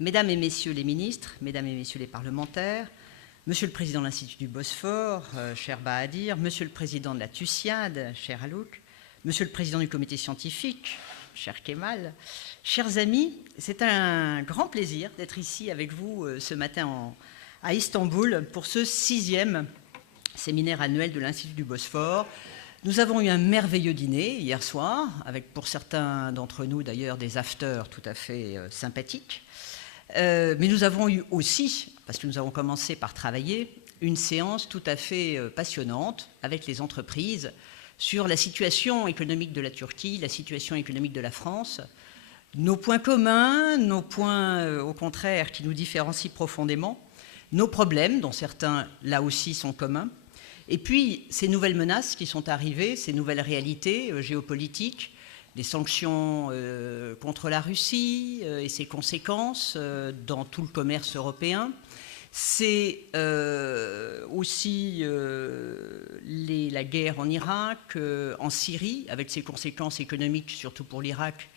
Mesdames et Messieurs les ministres, Mesdames et Messieurs les parlementaires, Monsieur le Président de l'Institut du Bosphore, cher Bahadir, Monsieur le Président de la TUSIAD, cher Alouk, Monsieur le Président du Comité scientifique, cher Kemal, chers amis, c'est un grand plaisir d'être ici avec vous ce matin à Istanbul pour ce 6e séminaire annuel de l'Institut du Bosphore. Nous avons eu un merveilleux dîner hier soir, avec pour certains d'entre nous d'ailleurs des afters tout à fait sympathiques. Mais nous avons eu aussi, parce que nous avons commencé par travailler, une séance tout à fait passionnante avec les entreprises sur la situation économique de la Turquie, la situation économique de la France, nos points communs, nos points au contraire qui nous différencient profondément, nos problèmes, dont certains là aussi sont communs, et puis ces nouvelles menaces qui sont arrivées, ces nouvelles réalités géopolitiques, les sanctions contre la Russie et ses conséquences dans tout le commerce européen. C'est aussi la guerre en Irak, en Syrie, avec ses conséquences économiques, surtout pour l'Irak,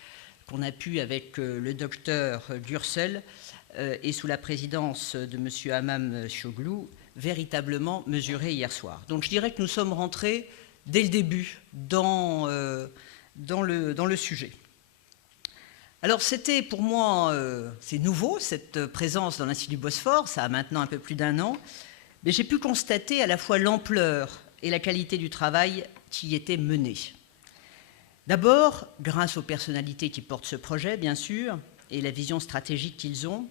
qu'on a pu, avec le docteur Gürsel et sous la présidence de M. Hammam Choglu, véritablement mesurer hier soir. Donc je dirais que nous sommes rentrés dès le début dans le sujet. Alors c'était pour moi, c'est nouveau cette présence dans l'Institut du Bosphore, ça a maintenant un peu plus d'1 an, mais j'ai pu constater à la fois l'ampleur et la qualité du travail qui y était mené. D'abord, grâce aux personnalités qui portent ce projet, bien sûr, et la vision stratégique qu'ils ont,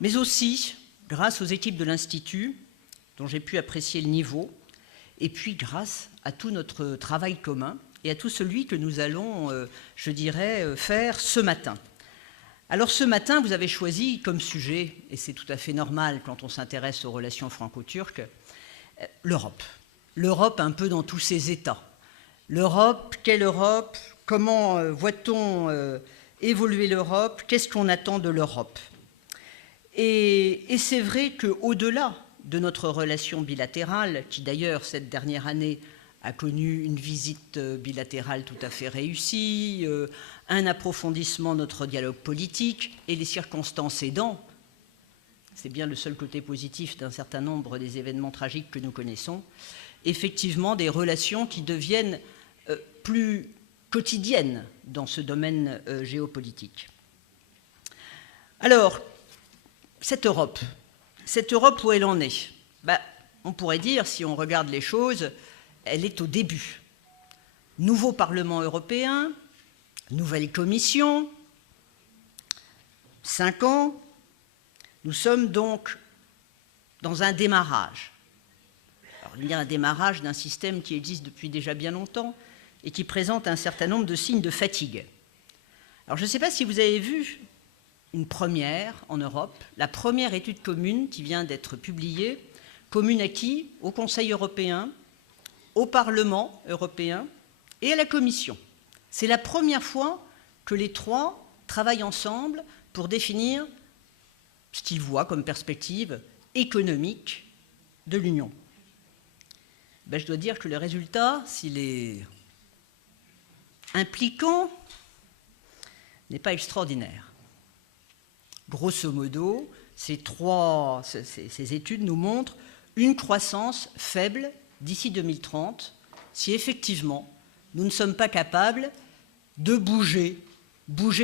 mais aussi grâce aux équipes de l'Institut, dont j'ai pu apprécier le niveau, et puis grâce à tout notre travail commun, et à tout celui que nous allons, je dirais, faire ce matin. Alors ce matin, vous avez choisi comme sujet, et c'est tout à fait normal quand on s'intéresse aux relations franco-turques, l'Europe. L'Europe un peu dans tous ses états. L'Europe, quelle Europe? Comment voit-on évoluer l'Europe? Qu'est-ce qu'on attend de l'Europe? Et c'est vrai qu'au-delà de notre relation bilatérale, qui d'ailleurs cette dernière année a connu une visite bilatérale tout à fait réussie, un approfondissement de notre dialogue politique et les circonstances aidant, c'est bien le seul côté positif d'un certain nombre des événements tragiques que nous connaissons, effectivement des relations qui deviennent plus quotidiennes dans ce domaine géopolitique. Alors, cette Europe où elle en est, on pourrait dire, si on regarde les choses, elle est au début. Nouveau Parlement européen, nouvelle Commission, 5 ans, nous sommes donc dans un démarrage. Alors, il y a un démarrage d'un système qui existe depuis déjà bien longtemps et qui présente un certain nombre de signes de fatigue. Alors, je ne sais pas si vous avez vu une première en Europe, la première étude commune qui vient d'être publiée, commune à qui? Au Conseil européen, au Parlement européen et à la Commission. C'est la première fois que les trois travaillent ensemble pour définir ce qu'ils voient comme perspective économique de l'Union. Je dois dire que le résultat, s'il est impliquant, n'est pas extraordinaire. Grosso modo, ces études nous montrent une croissance faible d'ici 2030, si effectivement nous ne sommes pas capables de bouger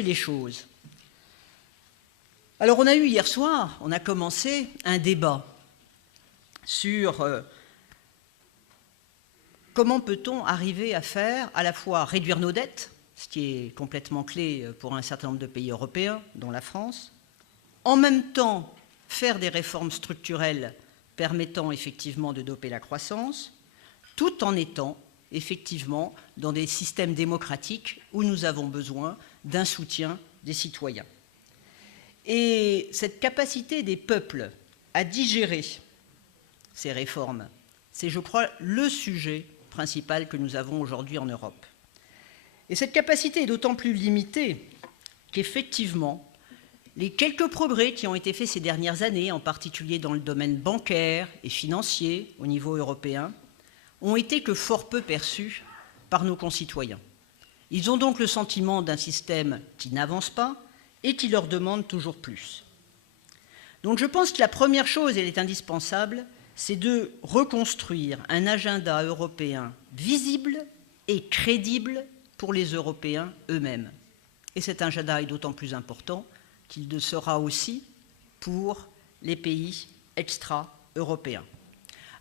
les choses. Alors on a eu hier soir, on a commencé un débat sur comment peut-on arriver à faire à la fois réduire nos dettes, ce qui est complètement clé pour un certain nombre de pays européens, dont la France, en même temps faire des réformes structurelles permettant effectivement de doper la croissance, tout en étant effectivement dans des systèmes démocratiques où nous avons besoin d'un soutien des citoyens. Et cette capacité des peuples à digérer ces réformes, c'est, je crois, le sujet principal que nous avons aujourd'hui en Europe. Et cette capacité est d'autant plus limitée qu'effectivement, les quelques progrès qui ont été faits ces dernières années, en particulier dans le domaine bancaire et financier au niveau européen, ont été que fort peu perçus par nos concitoyens. Ils ont donc le sentiment d'un système qui n'avance pas et qui leur demande toujours plus. Donc je pense que la première chose, elle est indispensable, c'est de reconstruire un agenda européen visible et crédible pour les Européens eux-mêmes. Et cet agenda est d'autant plus important qu'il le sera aussi pour les pays extra-européens.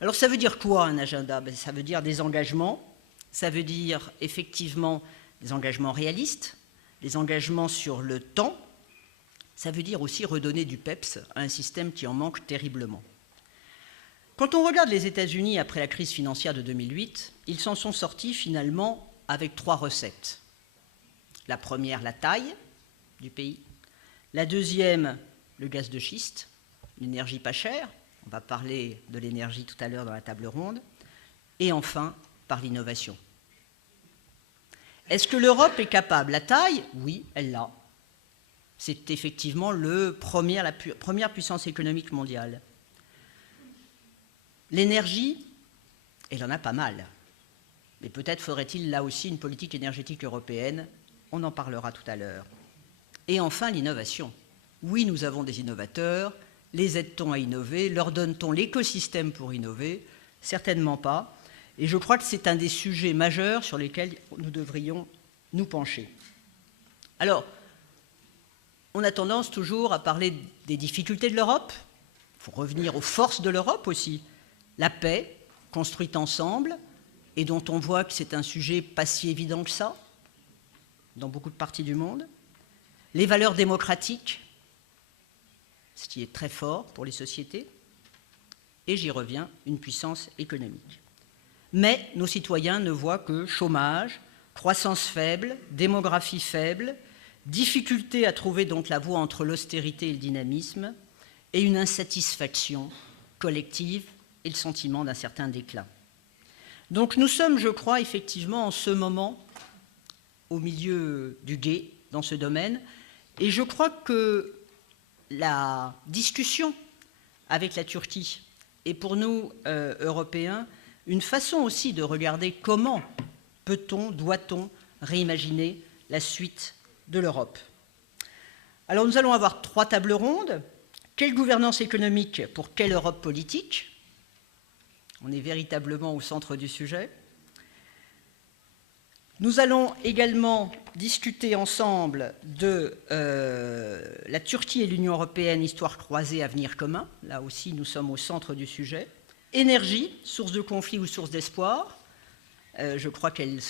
Alors ça veut dire quoi un agenda? Ça veut dire des engagements, ça veut dire effectivement des engagements réalistes, des engagements sur le temps, ça veut dire aussi redonner du peps à un système qui en manque terriblement. Quand on regarde les États-Unis après la crise financière de 2008, ils s'en sont sortis finalement avec 3 recettes. La première, la taille du pays. La deuxième, le gaz de schiste, l'énergie pas chère. On va parler de l'énergie tout à l'heure dans la table ronde. Et enfin, par l'innovation. Est-ce que l'Europe est capable? La taille, oui, elle l'a. C'est effectivement la première puissance économique mondiale. L'énergie, elle en a pas mal. Mais peut-être faudrait-il là aussi une politique énergétique européenne. On en parlera tout à l'heure. Et enfin, l'innovation. Oui, nous avons des innovateurs. Les aide-t-on à innover? Leur donne-t-on l'écosystème pour innover? Certainement pas. Et je crois que c'est un des sujets majeurs sur lesquels nous devrions nous pencher. Alors, on a tendance toujours à parler des difficultés de l'Europe. Il faut revenir aux forces de l'Europe aussi. La paix, construite ensemble, et dont on voit que c'est un sujet pas si évident que ça, dans beaucoup de parties du monde. Les valeurs démocratiques, ce qui est très fort pour les sociétés. Et j'y reviens, une puissance économique. Mais nos citoyens ne voient que chômage, croissance faible, démographie faible, difficulté à trouver donc la voie entre l'austérité et le dynamisme, et une insatisfaction collective et le sentiment d'un certain déclin. Donc nous sommes, je crois, effectivement en ce moment au milieu du gué dans ce domaine, et je crois que la discussion avec la Turquie est pour nous, Européens, une façon aussi de regarder comment peut-on, doit-on réimaginer la suite de l'Europe. Alors nous allons avoir 3 tables rondes. Quelle gouvernance économique pour quelle Europe politique? On est véritablement au centre du sujet. Nous allons également discuter ensemble de la Turquie et l'Union européenne, histoire croisée, avenir commun. Là aussi, nous sommes au centre du sujet. Énergie, source de conflit ou source d'espoir. Je crois qu'elles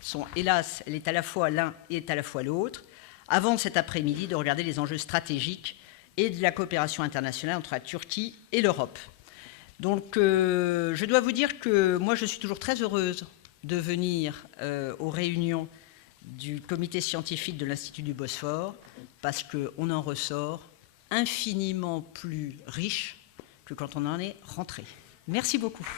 sont, hélas, elle est à la fois l'un et à la fois l'autre. Avant cet après-midi, de regarder les enjeux stratégiques et de la coopération internationale entre la Turquie et l'Europe. Donc, je dois vous dire que moi, je suis toujours très heureuse de venir aux réunions du comité scientifique de l'Institut du Bosphore, parce qu'on en ressort infiniment plus riche que quand on en est rentré. Merci beaucoup.